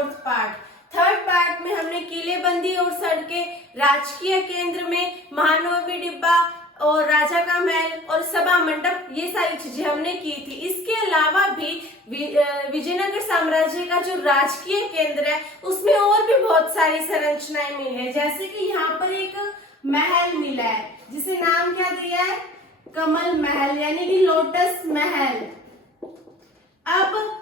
Fourth part. Third part में हमने किलेबंदी और सड़कें, राजकीय केंद्र में महानवमी डिब्बा और राजा का महल और सभा मंडप, ये सारी चीजें हमने की थी। इसके अलावा भी विजयनगर साम्राज्य का जो राजकीय केंद्र है उसमें और भी बहुत सारी संरचनाएं मिली है। जैसे कि यहाँ पर एक महल मिला है जिसे नाम क्या दिया है, कमल महल यानी कि लोटस महल। अब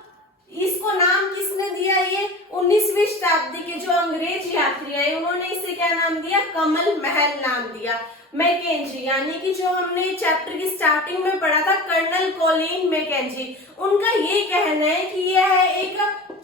इसको नाम किसने दिया, ये 19वीं शताब्दी के जो अंग्रेज यात्री आए उन्होंने इसे क्या नाम दिया, कमल महल नाम दिया। मैकेंजी यानी कि जो हमने चैप्टर की स्टार्टिंग में पढ़ा था, कर्नल कोलिन मैकेंजी, उनका ये कहना है कि यह एक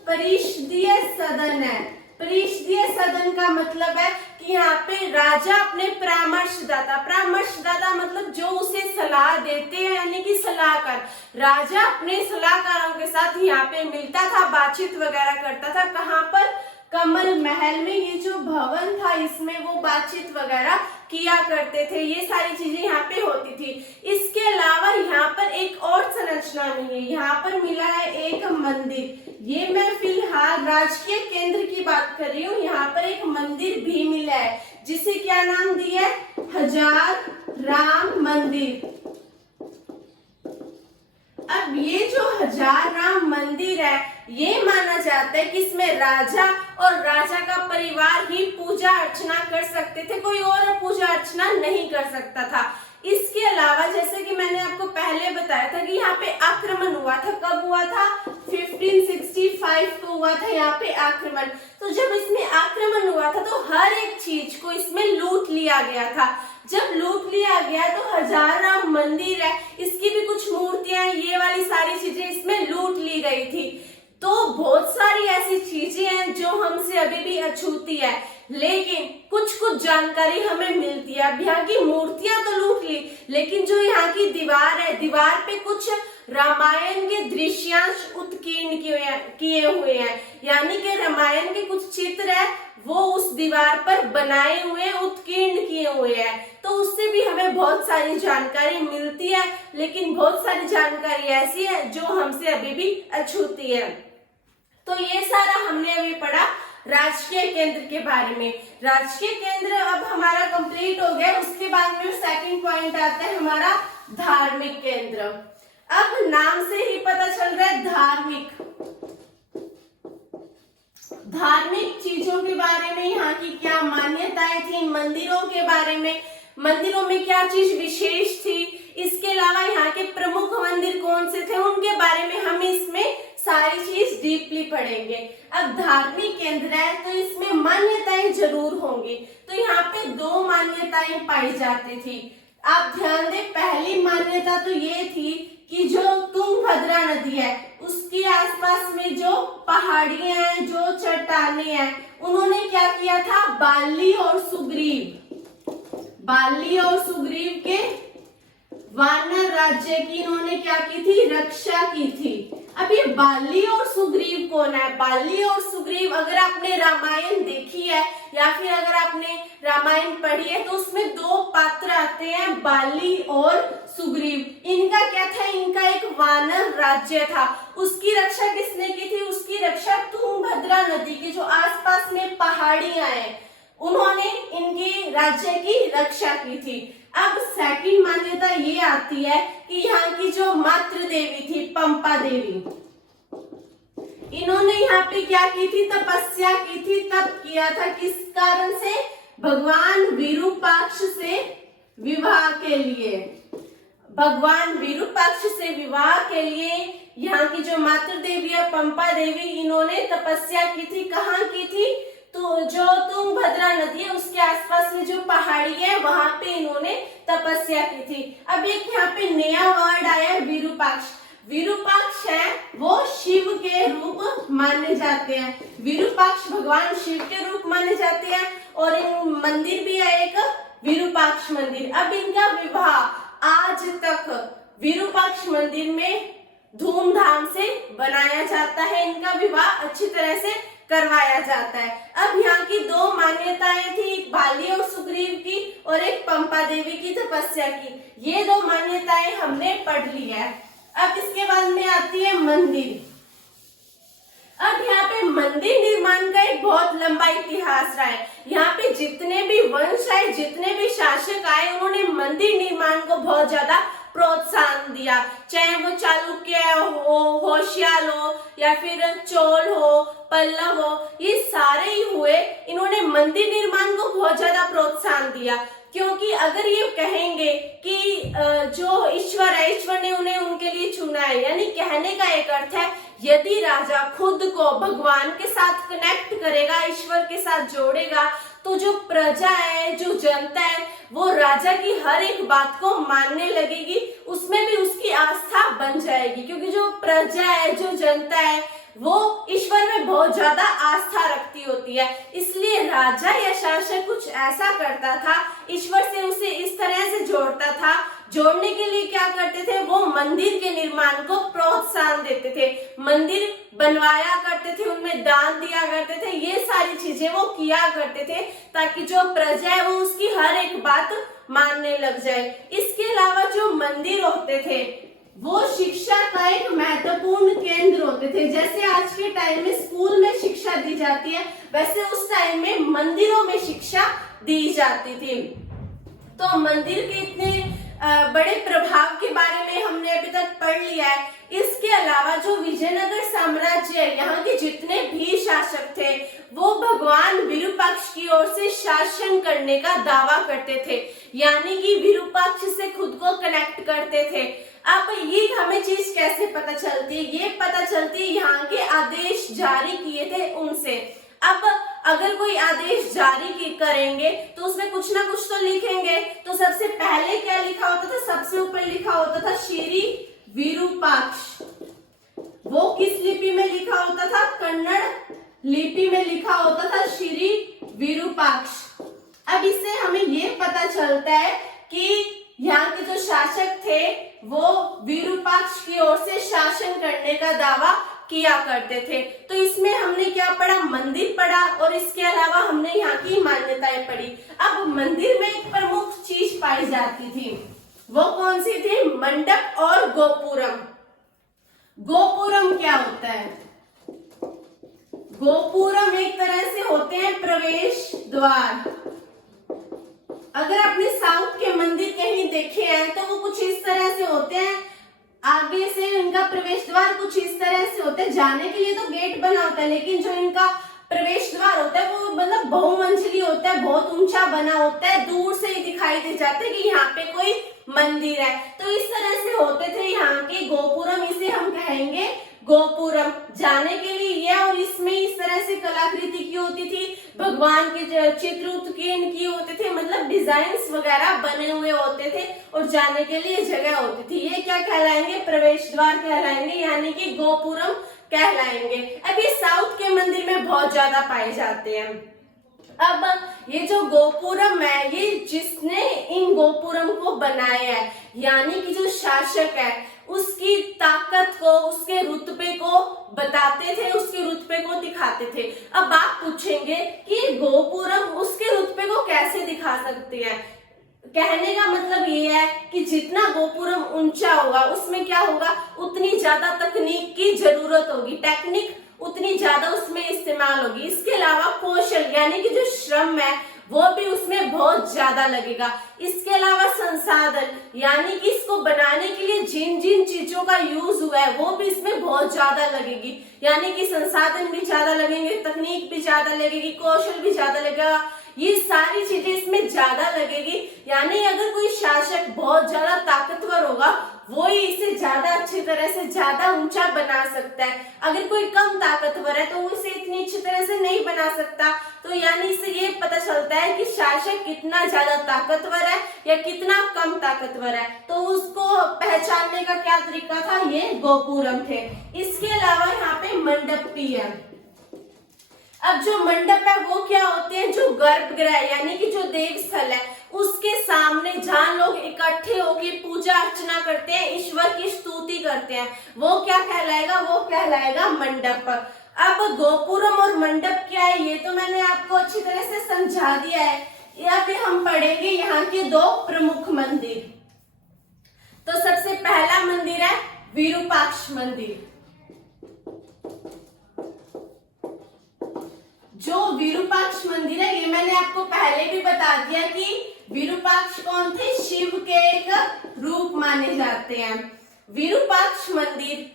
परिषदीय सदन है। परिषदीय सदन का मतलब है कि यहाँ पे राजा अपने परामर्शदाता मतलब जो उसे सलाह देते हैं यानी कि सलाहकार, राजा अपने सलाहकारों के साथ यहाँ पे मिलता था, बातचीत वगैरह करता था। कहाँ पर, कमल महल में। ये जो भवन था इसमें वो बातचीत वगैरह किया करते थे, ये सारी चीजें यहाँ पे होती थी। इसके अलावा यहाँ पर एक और संरचना मिली, यहाँ पर मिला है एक मंदिर। ये मैं फिलहाल राजकीय केंद्र की बात कर रही हूँ। यहाँ पर एक मंदिर भी मिला है जिसे क्या नाम दिया है, हजार राम मंदिर। अब ये जो हजार राम मंदिर है ये माना जाता है कि इसमें राजा और राजा का परिवार ही पूजा अर्चना कर सकते थे, कोई और पूजा अर्चना नहीं कर सकता था। इसके अलावा जैसे कि मैंने आपको पहले बताया था कि यहाँ पे आक्रमण हुआ था, कब हुआ था, 1565 को हुआ था यहाँ पे आक्रमण। तो जब इसमें आक्रमण हुआ था तो हर एक चीज को इसमें लूट लिया गया था। जब लूट लिया गया तो हजार राम मंदिर है, इसकी भी कुछ मूर्तियां, ये वाली सारी चीजें इसमें लूट ली गई थी। तो बहुत सारी ऐसी चीजें हैं जो हमसे अभी भी अछूती है, लेकिन कुछ कुछ जानकारी हमें मिलती है। अब यहाँ की मूर्तियां तो लूट ली, लेकिन जो यहाँ की दीवार है, दीवार पे कुछ रामायण के दृश्यांश उत्कीर्ण किए हुए हैं, यानी कि रामायण के कुछ चित्र है वो उस दीवार पर बनाए हुए, उत्कीर्ण किए हुए हैं। तो उससे भी हमें बहुत सारी जानकारी मिलती है, लेकिन बहुत सारी जानकारी ऐसी है जो हमसे अभी भी अछूती है। तो ये सारा हमने अभी पढ़ा राजकीय केंद्र के बारे में। राजकीय केंद्र अब हमारा कंप्लीट हो गया। उसके बाद में सेकंड पॉइंट आता है हमारा धार्मिक केंद्र। अब नाम से ही पता चल रहा है धार्मिक। धार्मिक चीजों के बारे में यहाँ की क्या मान्यताएं थी, मंदिरों के बारे में, मंदिरों में क्या चीज विशेष थी, इसके अलावा यहाँ के प्रमुख मंदिर कौन से थे उनके बारे में हम इसमें सारी चीज डीपली पढ़ेंगे। अब धार्मिक केंद्र है तो इसमें मान्यताएं जरूर होंगी। तो यहाँ पे दो मान्यताएं पाई जाती थी। आप ध्यान दें, पहली मान्यता तो ये थी कि जो तुंगभद्रा नदी है उसके आसपास में जो पहाड़ियां हैं, जो चट्टानें हैं, उन्होंने क्या किया था, बाली और सुग्रीव के वानर राज्य की इन्होंने क्या की थी, रक्षा की थी। अब ये बाली और सुग्रीव कौन है, बाली और सुग्रीव अगर आपने रामायण देखी है या फिर अगर आपने रामायण पढ़ी है तो उसमें दो पात्र आते हैं, बाली और सुग्रीव। इनका क्या था, इनका एक वानर राज्य था, उसकी रक्षा किसने की थी, उसकी रक्षा तुंगभद्रा नदी के जो आसपास में पहाड़ियां हैं उन्होंने इनके राज्य की रक्षा की थी। अब सेकंड मान्यता ये आती है कि यहाँ की जो मातृ देवी थी, पंपा देवी, इन्होंने यहाँ पे क्या की थी, तपस्या की थी। तब किया था किस कारण से, भगवान विरूपाक्ष से विवाह के लिए। भगवान विरूपाक्ष से विवाह के लिए यहाँ की जो मातृ देवी है पंपा देवी, इन्होंने तपस्या की थी। कहाँ की थी, तो जो तुंगभद्रा नदी है उसके आसपास में जो पहाड़ी है वहां पे इन्होंने तपस्या की थी। अब एक यहाँ पे नया वर्ड आया है, विरूपाक्ष। विरूपाक्ष है वो शिव के रूप माने जाते हैं, विरूपाक्ष भगवान शिव के रूप माने जाते हैं। और इन मंदिर भी है एक विरूपाक्ष मंदिर। अब इनका विवाह आज तक विरूपाक्ष मंदिर में धूमधाम से बनाया जाता है, इनका विवाह अच्छी तरह से करवाया जाता है। अब यहाँ की दो मान्यताएं थी, एक बाली और सुग्रीव की और एक पंपा देवी की तपस्या की। ये दो मान्यताएं हमने पढ़ ली है। अब इसके बाद में आती है मंदिर। अब यहाँ पे मंदिर निर्माण का एक बहुत लंबा इतिहास रहा है। यहाँ पे जितने भी वंश आए, जितने भी शासक आए, उन्होंने मंदिर निर्माण को बहुत ज्यादा प्रोत्साहन दिया। चाहे वो चालुक्य हो, होशियार हो, या फिर चोल हो, पल्लव हो, ये सारे ही हुए, इन्होंने मंदिर निर्माण को बहुत ज्यादा प्रोत्साहन दिया। क्योंकि अगर ये कहेंगे कि जो ईश्वर है, ईश्वर ने उन्हें उनके लिए चुना है, यानी कहने का एक अर्थ है, यदि राजा खुद को भगवान के साथ कनेक्ट करेगा, ईश्वर के साथ जोड़ेगा, तो जो प्रजा है, जो जनता है, वो राजा की हर एक बात को मानने लगेगी, उसमें भी उसकी आस्था बन जाएगी। क्योंकि जो प्रजा है, जो जनता है, वो ईश्वर में बहुत ज्यादा आस्था रखती होती है। इसलिए राजा या शासक कुछ ऐसा करता था, ईश्वर से उसे इस तरह से जोड़ता था। जोड़ने के लिए क्या करते थे, वो मंदिर के निर्माण को प्रोत्साहन देते थे, मंदिर बनवाया करते थे, उनमें दान दिया करते थे, ये सारी चीजें वो किया करते थे, ताकि जो प्रजा है वो उसकी हर एक बात मानने लग जाए। इसके अलावा जो मंदिर होते थे, वो शिक्षा का एक महत्वपूर्ण केंद्र होते थे। जैसे आज के टाइम में स्कूल में शिक्षा दी जाती है, वैसे उस टाइम में मंदिरों में शिक्षा दी जाती थी। तो मंदिर के इतने बड़े प्रभाव के बारे में हमने अभी तक पढ़ लिया है। इसके अलावा जो विजयनगर साम्राज्य है, यहाँ के जितने भी शासक थे, वो भगवान विरूपाक्ष की ओर से शासन करने का दावा करते थे, यानी कि विरूपाक्ष से खुद को कनेक्ट करते थे। अब ये हमें चीज कैसे पता चलती है, ये पता चलती है यहाँ के आदेश जारी किए थे उनसे। अब अगर कोई आदेश जारी करेंगे तो उसमें कुछ ना कुछ तो लिखेंगे। तो सबसे पहले क्या लिखा होता था, सबसे ऊपर लिखा होता था श्री विरूपाक्ष। वो किस लिपि में लिखा होता था, कन्नड़ लिपि में लिखा होता था श्री विरूपाक्ष। अब इससे हमें ये पता चलता है कि यहाँ के जो शासक थे वो विरूपाक्ष की ओर से शासन करने का दावा किया करते थे। तो इसमें हमने क्या पढ़ा, मंदिर पढ़ा, और इसके अलावा हमने यहाँ की मान्यताएं पढ़ी। अब मंदिर में एक प्रमुख चीज पाई जाती थी, वो कौन सी थी, मंडप और गोपुरम। गोपुरम क्या होता है, गोपुरम एक तरह से होते हैं प्रवेश द्वार। अगर आपने साउथ के मंदिर कहीं देखे हैं तो वो कुछ इस तरह से होते हैं, आगे से इनका प्रवेश द्वार कुछ इस तरह से होता है। जाने के लिए तो गेट बना होता है, लेकिन जो इनका प्रवेश द्वार होता है वो मतलब बहुमंजिली होता है, बहुत ऊंचा बना होता है, दूर से ही दिखाई दे जाता है कि यहाँ पे कोई मंदिर है। तो इस तरह से होते थे यहाँ के गोपुरम, इसे हम कहेंगे गोपुरम। जाने के लिए ये, और इसमें इस तरह से कलाकृति की होती थी, भगवान के चित्र उत्कीर्ण किए होते थे, मतलब डिजाइन्स वगैरह बने हुए होते थे, और जाने के लिए जगह होती थी। ये क्या कहलाएंगे, प्रवेश द्वार कहलाएंगे, यानी कि गोपुरम कहलाएंगे। अब ये साउथ के मंदिर में बहुत ज्यादा पाए जाते हैं। अब ये जो गोपुरम है, ये जिसने इन गोपुरम को बनाया है, यानी कि जो शासक है, उसकी ताकत को, उसके रुतबे को बताते थे, उसके रुतबे को दिखाते थे। अब आप पूछेंगे कि गोपुरम उसके रुतबे को कैसे दिखा सकते हैं। कहने का मतलब ये है कि जितना गोपुरम ऊंचा होगा, उसमें क्या होगा, उतनी ज्यादा तकनीक की जरूरत होगी, टेक्निक उतनी ज्यादा उसमें इस्तेमाल होगी। इसके अलावा कौशल, यानी कि जो श्रम है, वो भी उसमें बहुत ज्यादा लगेगा। इसके अलावा संसाधन, यानी कि इसको बनाने के लिए जिन जिन चीजों का यूज हुआ है, वो भी इसमें बहुत ज्यादा लगेगी, यानी कि संसाधन भी ज्यादा लगेंगे, तकनीक भी ज्यादा लगेगी, कौशल भी ज्यादा लगेगा, ये सारी चीजें इसमें ज्यादा लगेगी। यानी अगर कोई शासक बहुत ज्यादा ताकतवर होगा, वो ही इसे ज्यादा अच्छी तरह से ज्यादा ऊंचा बना सकता है। अगर कोई कम ताकतवर है तो वो इसे इतनी अच्छी तरह से नहीं बना सकता। तो यानी इससे ये पता चलता है कि शासक कितना ज्यादा ताकतवर है या कितना कम ताकतवर है। तो उसको पहचानने का क्या तरीका था, ये गोपुरम थे। इसके अलावा यहाँ पे मंडप भी है। अब जो मंडप है वो क्या होते हैं, जो गर्भगृह यानी कि जो देव स्थल है, उसके सामने जहाँ लोग इकट्ठे होकर पूजा अर्चना करते हैं, ईश्वर की स्तुति करते हैं, वो क्या कहलाएगा, वो कहलाएगा मंडप। अब गोपुरम और मंडप क्या है, ये तो मैंने आपको अच्छी तरह से समझा दिया है। या फिर हम पढ़ेंगे यहाँ के दो प्रमुख मंदिर। तो सबसे पहला मंदिर है विरूपाक्ष मंदिर। जो विरूपाक्ष मंदिर है, ये मैंने आपको पहले भी बता दिया कि विरूपाक्ष कौन थे, शिव के एक रूप माने जाते हैं। विरूपाक्ष मंदिर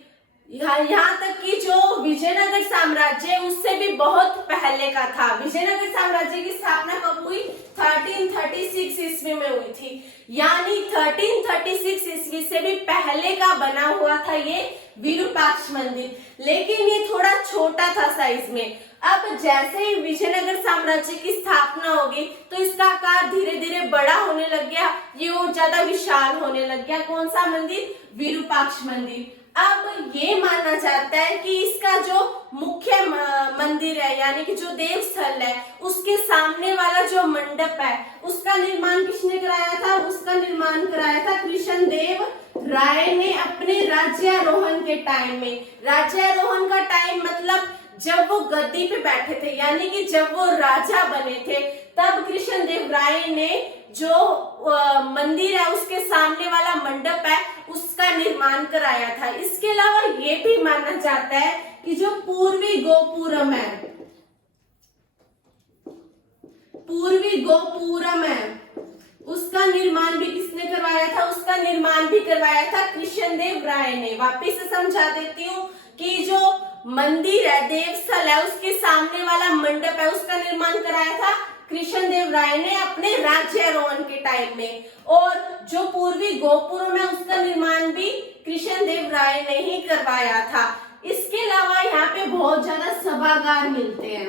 यहाँ तक कि जो विजयनगर साम्राज्य उससे भी बहुत पहले का था। विजयनगर साम्राज्य की स्थापना कब हुई, 1336 ईस्वी में हुई थी, यानी 1336 ईस्वी से भी पहले का बना हुआ था ये विरूपाक्ष मंदिर, लेकिन ये थोड़ा छोटा था साइज में। अब जैसे ही विजयनगर साम्राज्य की स्थापना होगी तो इसका आकार धीरे धीरे बड़ा होने लग गया, ये और ज्यादा विशाल होने लग गया। कौन सा मंदिर, विरूपाक्ष मंदिर। अब ये माना जाता है कि इसका जो मुख्य मंदिर है, यानी कि जो देव स्थल है, उसके सामने वाला जो मंडप है उसका निर्माण किसने कराया था, उसका निर्माण कराया था कृष्णदेव राय ने अपने राज्यारोहण के टाइम में। राज्यारोहण का टाइम मतलब जब वो गद्दी पे बैठे थे, यानी कि जब वो राजा बने थे, तब कृष्णदेव राय ने जो मंदिर है उसके सामने वाला मंडप है उसका निर्माण कराया था। इसके अलावा ये भी माना जाता है कि जो पूर्वी गोपुरम है, पूर्वी गोपुरम है, उसका निर्माण भी किसने करवाया था, उसका निर्माण भी करवाया था कृष्णदेव राय ने। वापिस से समझा देती हूँ कि जो मंदिर है, देवस्थल है, उसके सामने वाला मंडप है उसका निर्माण कराया था कृष्णदेव राय ने अपने राज्यारोहण के टाइम में, और जो पूर्वी गोपुरम है उसका निर्माण भी कृष्णदेव राय ने ही करवाया था। इसके अलावा यहाँ पे बहुत ज्यादा सभागार मिलते हैं।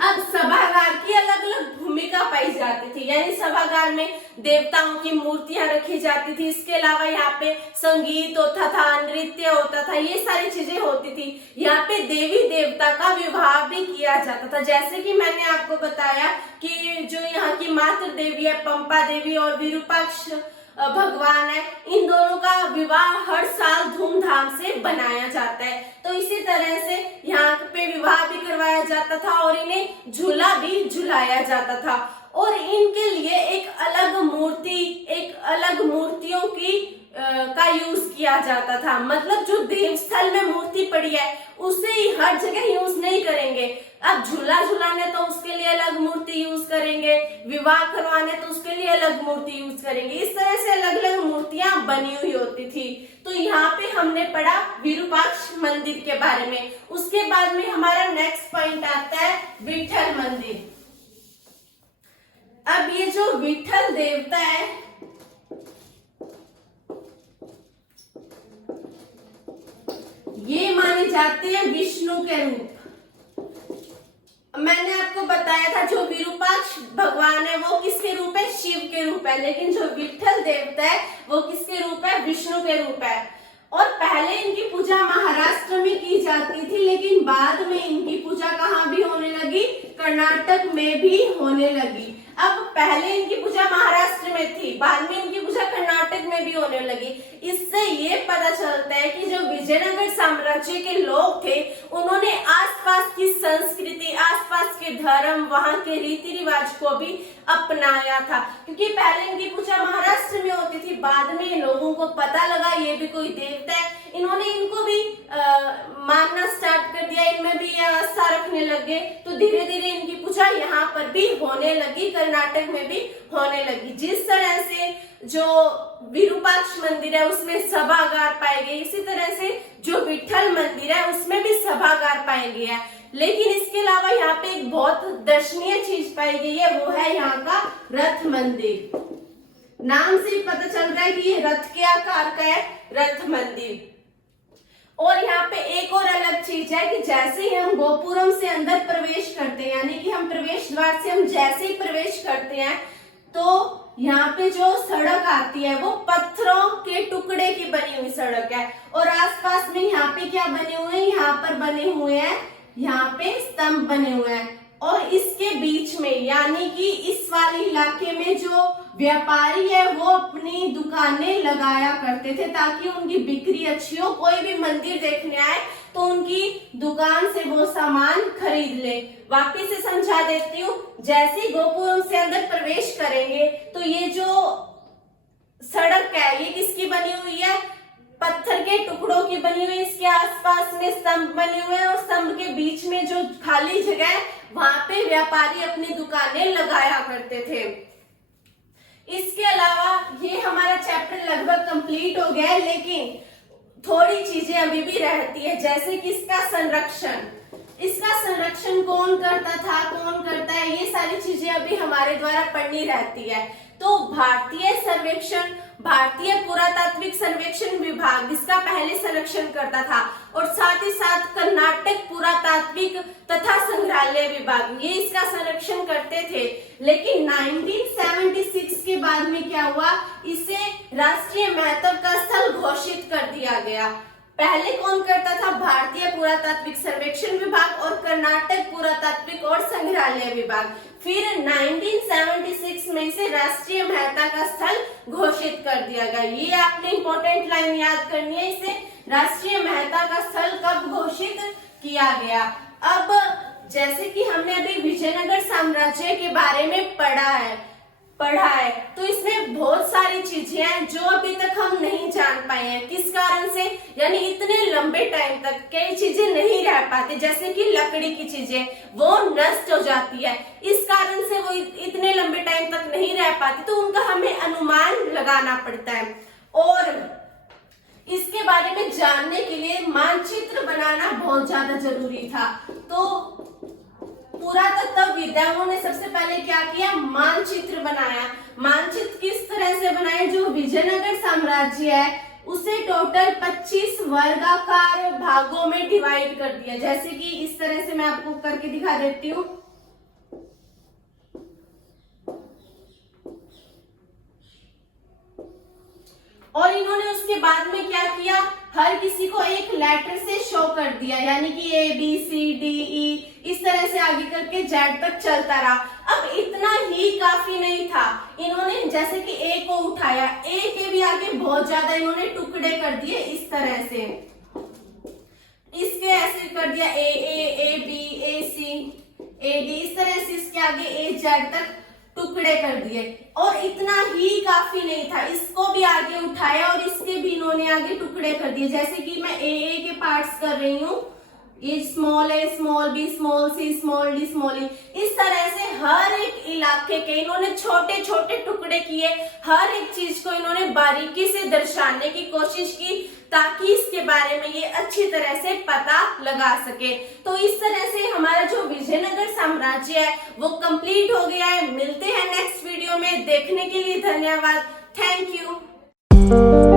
अब सभागार की अलग अलग भूमिका पाई जाती थी, यानी सभागार में देवताओं की मूर्तियां रखी जाती थी। इसके अलावा यहाँ पे संगीत होता था, नृत्य होता था, ये सारी चीजें होती थी। यहाँ पे देवी देवता का विवाह भी किया जाता था। जैसे कि मैंने आपको बताया कि जो यहाँ की मातृ देवी है पंपा देवी और विरूपाक्ष भगवान है, इन दोनों का विवाह हर साल धूमधाम से बनाया जाता है। तो इसी तरह से यहाँ पे विवाह भी करवाया जाता था और इन्हें झूला भी झुलाया जाता था, और इनके लिए एक अलग मूर्ति, एक अलग मूर्तियों की का यूज किया जाता था। मतलब जो देवस्थल में मूर्ति पड़ी है उसे ही हर जगह यूज नहीं करेंगे। अब झूला झुलाने तो उसके लिए अलग मूर्ति यूज करेंगे, विवाह करवाने तो उसके लिए अलग मूर्ति यूज करेंगे। इस तरह से अलग अलग मूर्तियां बनी हुई होती थी। तो यहाँ पे हमने पढ़ा विरूपाक्ष मंदिर के बारे में। उसके बाद में हमारा नेक्स्ट पॉइंट आता है विठल मंदिर। अब ये जो विठल देवता है, ये माने जाते हैं विष्णु के रूप। मैंने आपको बताया था जो विरूपाक्ष भगवान है वो किसके रूप है, शिव के रूप है, लेकिन जो विठल देवता है वो किसके रूप है, विष्णु के रूप है। और पहले इनकी पूजा महाराष्ट्र में की जाती थी, लेकिन बाद में इनकी पूजा कहाँ भी होने लगी, कर्नाटक में भी होने लगी। अब पहले इनकी पूजा महाराष्ट्र में थी, बाद में इनकी पूजा कर्नाटक में भी होने लगी। इससे ये पता चलता है कि जो विजयनगर साम्राज्य के लोग थे उन्होंने आसपास की संस्कृति, आसपास के धर्म, वहां के रीति रिवाज को भी अपनाया था। क्योंकि पहले इनकी पूजा महाराष्ट्र में होती थी, बाद में लोगों को पता लगा ये भी कोई देवता है, इन्होंने इनको भी मानना स्टार्ट कर दिया, इनमें भी ये आस्था रखने लगे। तो धीरे धीरे इनकी पूजा यहाँ पर भी होने लगी, कर्नाटक में भी होने लगी। जिस तरह से जो विरूपाक्ष मंदिर है उसमें सभागार पाए गए, इसी तरह से जो विठल मंदिर है उसमें भी सभागार पाए गए हैं। लेकिन इसके अलावा यहाँ पे एक बहुत दर्शनीय चीज पाई गई है, वो है यहाँ का रथ मंदिर। नाम से ही पता चल रहा है कि ये रथ के आकार का है, रथ मंदिर। और यहाँ पे एक और अलग चीज है कि जैसे ही हम गोपुरम से अंदर प्रवेश करते हैं, यानी कि हम प्रवेश द्वार से हम जैसे ही प्रवेश करते हैं तो यहाँ पे जो सड़क आती है वो पत्थरों के टुकड़े की बनी हुई सड़क है, और आसपास में यहाँ पे क्या बने हुए हैं, यहाँ पर बने हुए हैं, यहाँ पे स्तंभ बने हुए हैं। और इसके बीच में यानी कि इस वाले इलाके में जो व्यापारी है वो अपनी दुकानें लगाया करते थे ताकि उनकी बिक्री अच्छी हो। कोई भी मंदिर देखने आए तो उनकी दुकान से वो सामान खरीद ले। वापिस से समझा देती हूँ, जैसे ही गोपुरम से अंदर प्रवेश करेंगे तो ये जो सड़क है ये किसकी बनी हुई है, पत्थर के टुकड़ों की बनी हुई, इसके आसपास में स्तंभ बने हुए हैं और स्तंभ के बीच में जो खाली जगह है वहां पे व्यापारी अपनी दुकानें लगाया करते थे। इसके अलावा ये हमारा चैप्टर लगभग कंप्लीट हो गया है, लेकिन थोड़ी चीजें अभी भी रहती है, जैसे कि इसका संरक्षण कौन करता था, कौन करता है, ये सारी चीजें अभी हमारे द्वारा पढ़नी रहती है। तो भारतीय पुरातात्विक सर्वेक्षण विभाग इसका पहले संरक्षण करता था और साथ ही साथ कर्नाटक पुरातात्विक तथा संग्रहालय विभाग ये इसका संरक्षण करते थे। लेकिन 1976 के बाद में क्या हुआ, इसे राष्ट्रीय महत्व का स्थल घोषित कर दिया गया। पहले कौन करता था, भारतीय पुरातात्विक सर्वेक्षण विभाग और कर्नाटक पुरातात्विक और संग्रहालय विभाग। फिर 1976 में इसे राष्ट्रीय महत्व का स्थल घोषित कर दिया गया। ये आपने इंपॉर्टेंट लाइन याद करनी है, इसे राष्ट्रीय महत्व का स्थल कब घोषित किया गया। अब जैसे कि हमने अभी विजयनगर साम्राज्य के बारे में पढ़ा है, तो इसमें बहुत सारी चीजें हैं जो अभी तक हम नहीं जान पाए हैं। किस कारण से, यानी इतने लंबे टाइम तक कई चीजें नहीं रह पाती, जैसे कि लकड़ी की चीजें वो नष्ट हो जाती है, इस कारण से वो इतने लंबे टाइम तक नहीं रह पाती, तो उनका हमें अनुमान लगाना पड़ता है। और इसके बारे में जानने के लिए मानचित्र बनाना बहुत ज्यादा जरूरी था। तो पुरातत्वविदों ने सबसे पहले क्या किया, मानचित्र बनाया। मानचित्र किस तरह से बनाया, जो विजयनगर साम्राज्य है उसे टोटल 25 वर्गाकार भागों में डिवाइड कर दिया। जैसे कि इस तरह से मैं आपको करके दिखा देती हूँ। और इन्होंने उसके बाद में क्या किया, हर किसी को एक लेटर से शो कर दिया, यानी कि ABCDE इस तरह से आगे करके Z तक चलता रहा। अब इतना ही काफी नहीं था, इन्होंने जैसे कि A को उठाया, A के भी आगे बहुत ज्यादा इन्होंने टुकड़े कर दिए इस तरह से, इसके ऐसे कर दिया AB AC AD, इस तरह से इसके आगे AZ तक टुकड़े कर दिए। और इतना ही काफी नहीं था, इसको भी आगे उठाया और इसके भी इन्होंने आगे टुकड़े कर दिए। जैसे कि मैं AA के पार्ट्स कर रही हूँ, ये small A small B small C small D small E, इस तरह से हर एक इलाके के इन्होंने छोटे छोटे टुकड़े किए। हर एक चीज को इन्होंने बारीकी से दर्शाने की कोशिश की ताकि इसके बारे में ये अच्छी तरह से पता लगा सके। तो इस तरह से हमारा जो विजयनगर साम्राज्य है वो कंप्लीट हो गया है। मिलते हैं नेक्स्ट वीडियो में, देखने के लिए धन्यवाद, थैंक यू।